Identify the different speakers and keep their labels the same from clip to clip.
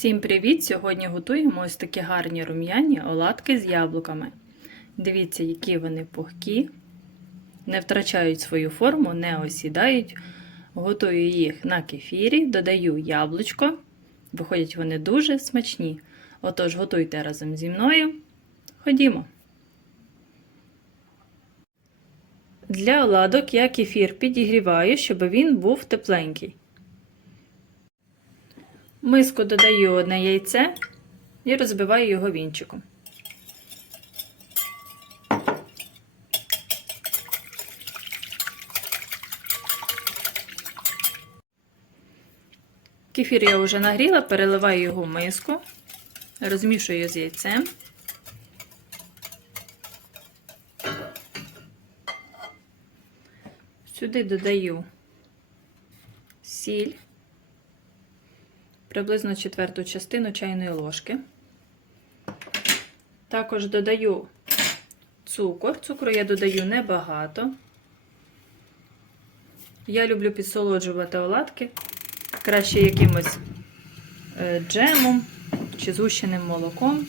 Speaker 1: Всім привіт! Сьогодні готуємо ось такі гарні рум'яні оладки з яблуками. Дивіться, які вони пухкі, не втрачають свою форму, не осідають. Готую їх на кефірі, додаю яблучко. Виходять вони дуже смачні. Отож, готуйте разом зі мною. Ходімо. Для оладок я кефір підігріваю, щоб він був тепленький. Миску додаю одне яйце і розбиваю його вінчиком. Кефір я вже нагріла, переливаю його в миску, розмішую з яйцем. Сюди додаю сіль приблизно четверту частину чайної ложки. Також додаю цукор. Цукру я додаю небагато. Я люблю підсолоджувати оладки, краще якимось е, джемом чи згущеним молоком.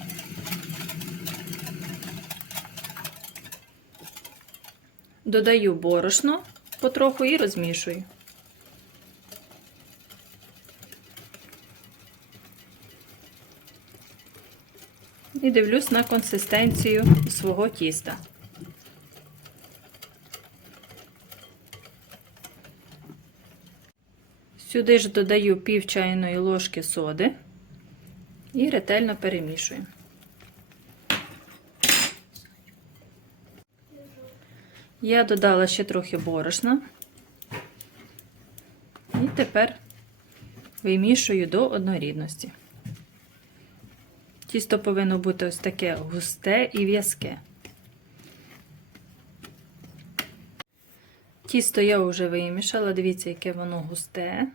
Speaker 1: Додаю борошно потроху і розмішую. І дивлюсь на консистенцію свого тіста. Сюди ж додаю пів чайної ложки соди і ретельно перемішую. Я додала ще трохи борошна і тепер вимішую до однорідності. Тісто повинно бути ось таке густе і в'язке. Тісто я вже вимішала, дивіться, яке воно густе,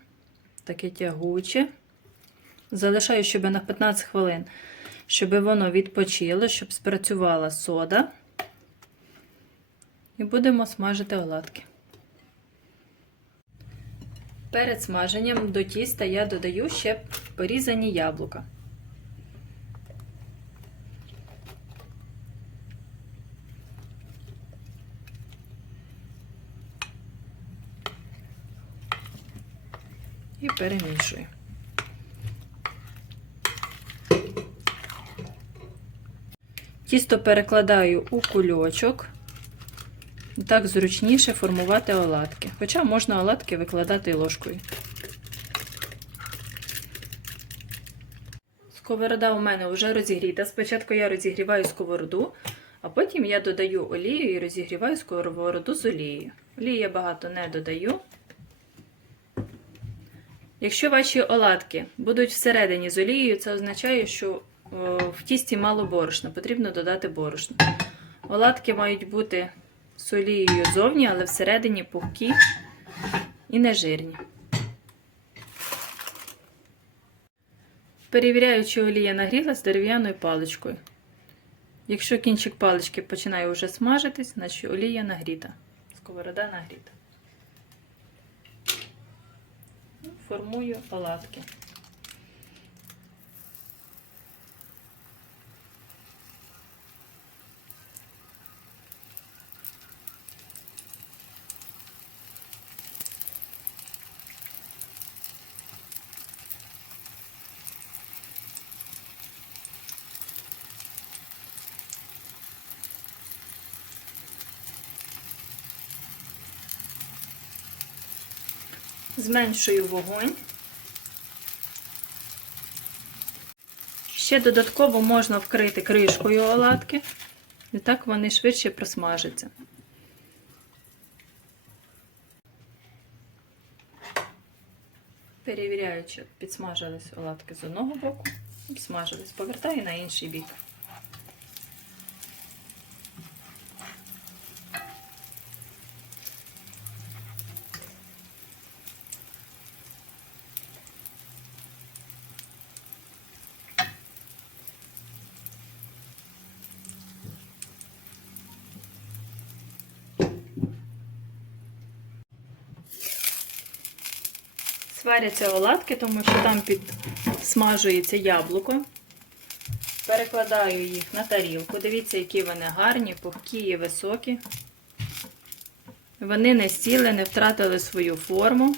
Speaker 1: таке тягуче. Залишаю, щоб на 15 хвилин, щоб воно відпочило, щоб спрацювала сода. І будемо смажити оладки. Перед смаженням до тіста я додаю ще порізані яблука. І перемішую. Тісто перекладаю у кульочок. Так зручніше формувати оладки. Хоча можна оладки викладати ложкою. Сковорода у мене вже розігріта. Спочатку я розігріваю сковороду, а потім я додаю олію і розігріваю сковороду з олією. Олії я багато не додаю. Якщо ваші оладки будуть всередині з олією, це означає, що в тісті мало борошна, потрібно додати борошно. Оладки мають бути з олією зовні, але всередині пухкі і нежирні. Перевіряю, чи олія нагрілась дерев'яною паличкою. Якщо кінчик палички починає вже смажитись, значить олія нагріта. Сковорода нагріта. Формую оладки. Зменшую вогонь. Ще додатково можна вкрити кришкою оладки, і так вони швидше просмажаться. Перевіряючи, підсмажились оладки з одного боку, обсмажились, повертаю на інший бік. Сваряться оладки, тому що там підсмажується яблуко. Перекладаю їх на тарілку. Дивіться, які вони гарні, пухкі і високі. Вони не сіли, не втратили свою форму.